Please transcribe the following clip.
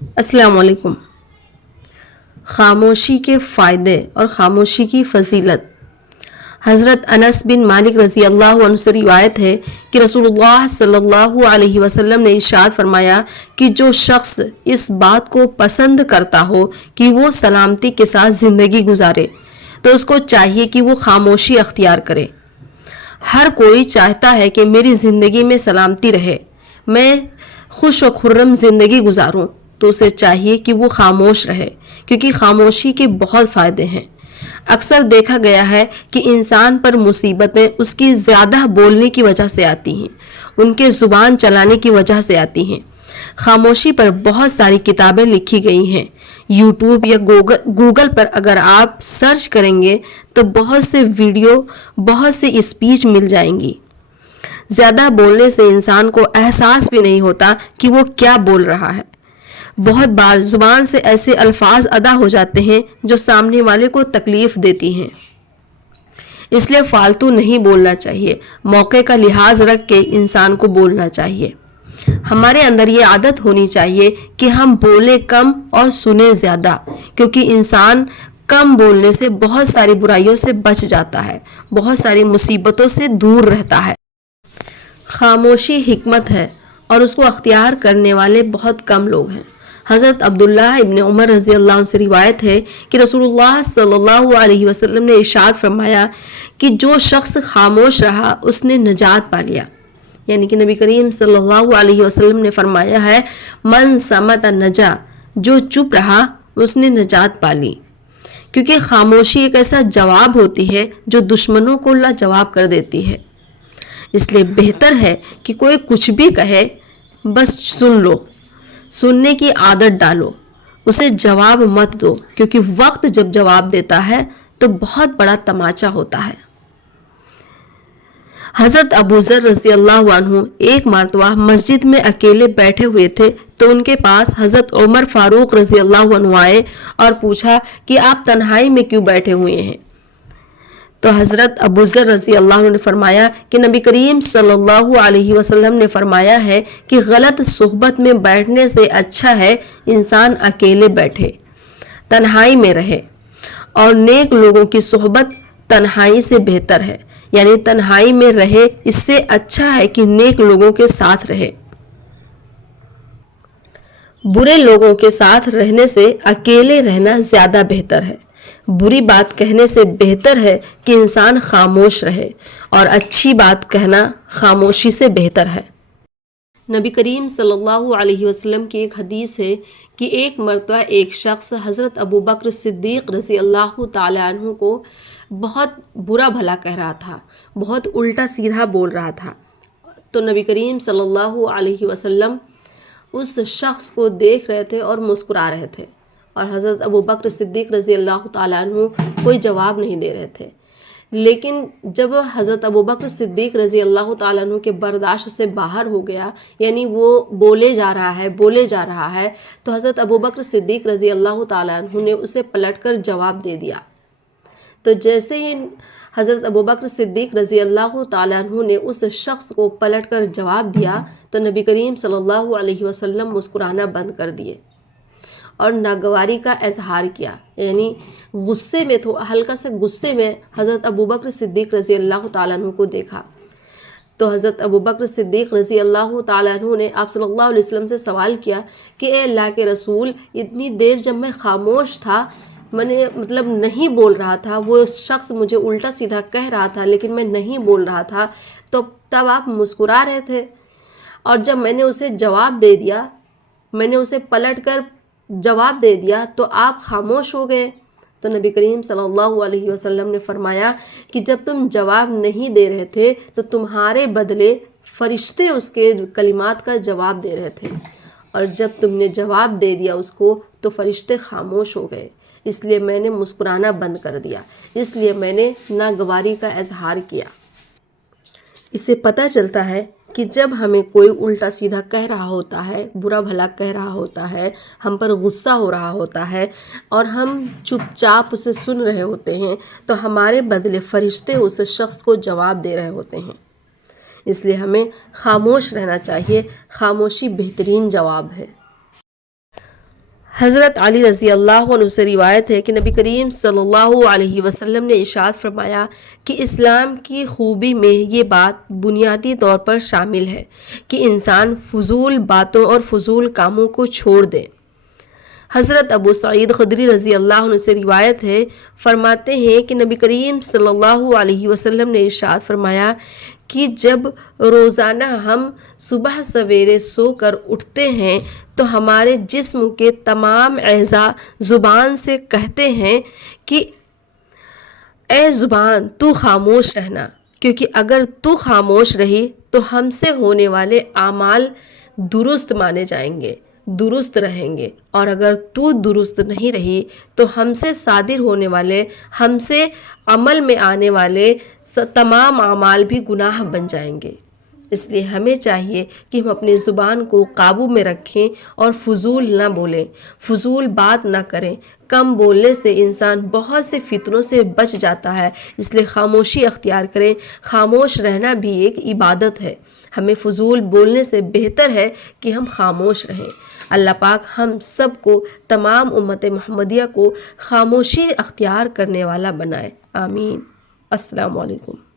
السلام علیکم۔ خاموشی کے فائدے اور خاموشی کی فضیلت۔ حضرت انس بن مالک رضی اللہ عنہ سے روایت ہے کہ رسول اللہ صلی اللہ علیہ وسلم نے ارشاد فرمایا کہ جو شخص اس بات کو پسند کرتا ہو کہ وہ سلامتی کے ساتھ زندگی گزارے تو اس کو چاہیے کہ وہ خاموشی اختیار کرے۔ ہر کوئی چاہتا ہے کہ میری زندگی میں سلامتی رہے، میں خوش و خرم زندگی گزاروں، تو اسے چاہیے کہ وہ خاموش رہے، کیونکہ خاموشی کے بہت فائدے ہیں۔ اکثر دیکھا گیا ہے کہ انسان پر مصیبتیں اس کی زیادہ بولنے کی وجہ سے آتی ہیں، ان کے زبان چلانے کی وجہ سے آتی ہیں۔ خاموشی پر بہت ساری کتابیں لکھی گئی ہیں۔ یوٹیوب یا گوگل پر اگر آپ سرچ کریں گے تو بہت سے ویڈیو، بہت سے اسپیچ مل جائیں گی۔ زیادہ بولنے سے انسان کو احساس بھی نہیں ہوتا کہ وہ کیا بول رہا ہے۔ بہت بار زبان سے ایسے الفاظ ادا ہو جاتے ہیں جو سامنے والے کو تکلیف دیتی ہیں، اس لیے فالتو نہیں بولنا چاہیے، موقع کا لحاظ رکھ کے انسان کو بولنا چاہیے۔ ہمارے اندر یہ عادت ہونی چاہیے کہ ہم بولیں کم اور سنیں زیادہ، کیونکہ انسان کم بولنے سے بہت ساری برائیوں سے بچ جاتا ہے، بہت ساری مصیبتوں سے دور رہتا ہے۔ خاموشی حکمت ہے اور اس کو اختیار کرنے والے بہت کم لوگ ہیں۔ حضرت عبداللہ ابن عمر رضی اللہ عنہ سے روایت ہے کہ رسول اللہ صلی اللہ علیہ وسلم نے ارشاد فرمایا کہ جو شخص خاموش رہا اس نے نجات پا لیا، یعنی کہ نبی کریم صلی اللہ علیہ وسلم نے فرمایا ہے من صمت نجا، جو چپ رہا اس نے نجات پا لی، کیونکہ خاموشی ایک ایسا جواب ہوتی ہے جو دشمنوں کو لاجواب کر دیتی ہے۔ اس لیے بہتر ہے کہ کوئی کچھ بھی کہے بس سن لو، سننے کی عادت ڈالو، اسے جواب مت دو، کیونکہ وقت جب جواب دیتا ہے تو بہت بڑا تماچا ہوتا ہے۔ حضرت ابو ذر رضی اللہ عنہ ایک مرتبہ مسجد میں اکیلے بیٹھے ہوئے تھے تو ان کے پاس حضرت عمر فاروق رضی اللہ عنہ آئے اور پوچھا کہ آپ تنہائی میں کیوں بیٹھے ہوئے ہیں؟ تو حضرت ابو ذر رضی اللہ عنہ نے فرمایا کہ نبی کریم صلی اللہ علیہ وسلم نے فرمایا ہے کہ غلط صحبت میں بیٹھنے سے اچھا ہے انسان اکیلے بیٹھے، تنہائی میں رہے، اور نیک لوگوں کی صحبت تنہائی سے بہتر ہے، یعنی تنہائی میں رہے اس سے اچھا ہے کہ نیک لوگوں کے ساتھ رہے۔ برے لوگوں کے ساتھ رہنے سے اکیلے رہنا زیادہ بہتر ہے۔ بری بات کہنے سے بہتر ہے کہ انسان خاموش رہے، اور اچھی بات کہنا خاموشی سے بہتر ہے۔ نبی کریم صلی اللہ علیہ وسلم کی ایک حدیث ہے کہ ایک مرتبہ ایک شخص حضرت ابو بکر صدیق رضی اللہ تعالی عنہ کو بہت برا بھلا کہہ رہا تھا، بہت الٹا سیدھا بول رہا تھا، تو نبی کریم صلی اللہ علیہ وسلم اس شخص کو دیکھ رہے تھے اور مسکرا رہے تھے، اور حضرت ابو بکر صدیق رضی اللہ تعالیٰ عنہ کوئی جواب نہیں دے رہے تھے۔ لیکن جب حضرت ابو بکر صدیق رضی اللہ تعالیٰ عنہ کے برداشت سے باہر ہو گیا، یعنی وہ بولے جا رہا ہے تو حضرت ابو بکر صدیق رضی اللہ تعالیٰ عنہ نے اسے پلٹ کر جواب دے دیا۔ تو جیسے ہی حضرت ابو بکر صدیق رضی اللہ تعالیٰ عنہ نے اس شخص کو پلٹ کر جواب دیا تو نبی کریم صلی اللہ علیہ وسلم مسکرانا بند کر دیے اور ناگواری کا اظہار کیا، یعنی غصے میں ہلکا سے غصے میں حضرت ابو بکر صدیق رضی اللہ تعالیٰ عنہ کو دیکھا۔ تو حضرت ابو بکر صدیق رضی اللہ تعالیٰ عنہ نے آپ صلی اللہ علیہ وسلم سے سوال کیا کہ اے اللہ کے رسول، اتنی دیر جب میں خاموش تھا، میں نے نہیں بول رہا تھا، وہ شخص مجھے الٹا سیدھا کہہ رہا تھا لیکن میں نہیں بول رہا تھا، تو تب آپ مسکرا رہے تھے، اور جب میں نے اسے جواب دے دیا، میں نے اسے پلٹ کر جواب دے دیا تو آپ خاموش ہو گئے۔ تو نبی کریم صلی اللہ علیہ وسلم نے فرمایا کہ جب تم جواب نہیں دے رہے تھے تو تمہارے بدلے فرشتے اس کے کلمات کا جواب دے رہے تھے، اور جب تم نے جواب دے دیا اس کو تو فرشتے خاموش ہو گئے، اس لیے میں نے مسکرانا بند کر دیا، اس لیے میں نے ناگواری کا اظہار کیا۔ اس سے پتہ چلتا ہے کہ جب ہمیں کوئی الٹا سیدھا کہہ رہا ہوتا ہے، برا بھلا کہہ رہا ہوتا ہے، ہم پر غصہ ہو رہا ہوتا ہے اور ہم چپ چاپ اسے سن رہے ہوتے ہیں، تو ہمارے بدلے فرشتے اس شخص کو جواب دے رہے ہوتے ہیں۔ اس لیے ہمیں خاموش رہنا چاہیے، خاموشی بہترین جواب ہے۔ حضرت علی رضی اللہ عنہ سے روایت ہے کہ نبی کریم صلی اللہ علیہ وسلم نے ارشاد فرمایا کہ اسلام کی خوبی میں یہ بات بنیادی طور پر شامل ہے کہ انسان فضول باتوں اور فضول کاموں کو چھوڑ دے۔ حضرت ابو سعید خدری رضی اللہ عنہ سے روایت ہے، فرماتے ہیں کہ نبی کریم صلی اللہ علیہ وسلم نے ارشاد فرمایا کہ جب روزانہ ہم صبح سویرے سو کر اٹھتے ہیں تو ہمارے جسم کے تمام اعضاء زبان سے کہتے ہیں کہ اے زبان تو خاموش رہنا، کیونکہ اگر تو خاموش رہی تو ہم سے ہونے والے اعمال درست مانے جائیں گے، درست رہیں گے، اور اگر تو درست نہیں رہی تو ہم سے صادر ہونے والے، ہم سے عمل میں آنے والے تمام اعمال بھی گناہ بن جائیں گے۔ اس لیے ہمیں چاہیے کہ ہم اپنی زبان کو قابو میں رکھیں اور فضول نہ بولیں، فضول بات نہ کریں۔ کم بولنے سے انسان بہت سے فتنوں سے بچ جاتا ہے، اس لیے خاموشی اختیار کریں۔ خاموش رہنا بھی ایک عبادت ہے۔ ہمیں فضول بولنے سے بہتر ہے کہ ہم خاموش رہیں۔ اللہ پاک ہم سب کو، تمام امت محمدیہ کو خاموشی اختیار کرنے والا بنائے۔ آمین۔ السلام علیکم۔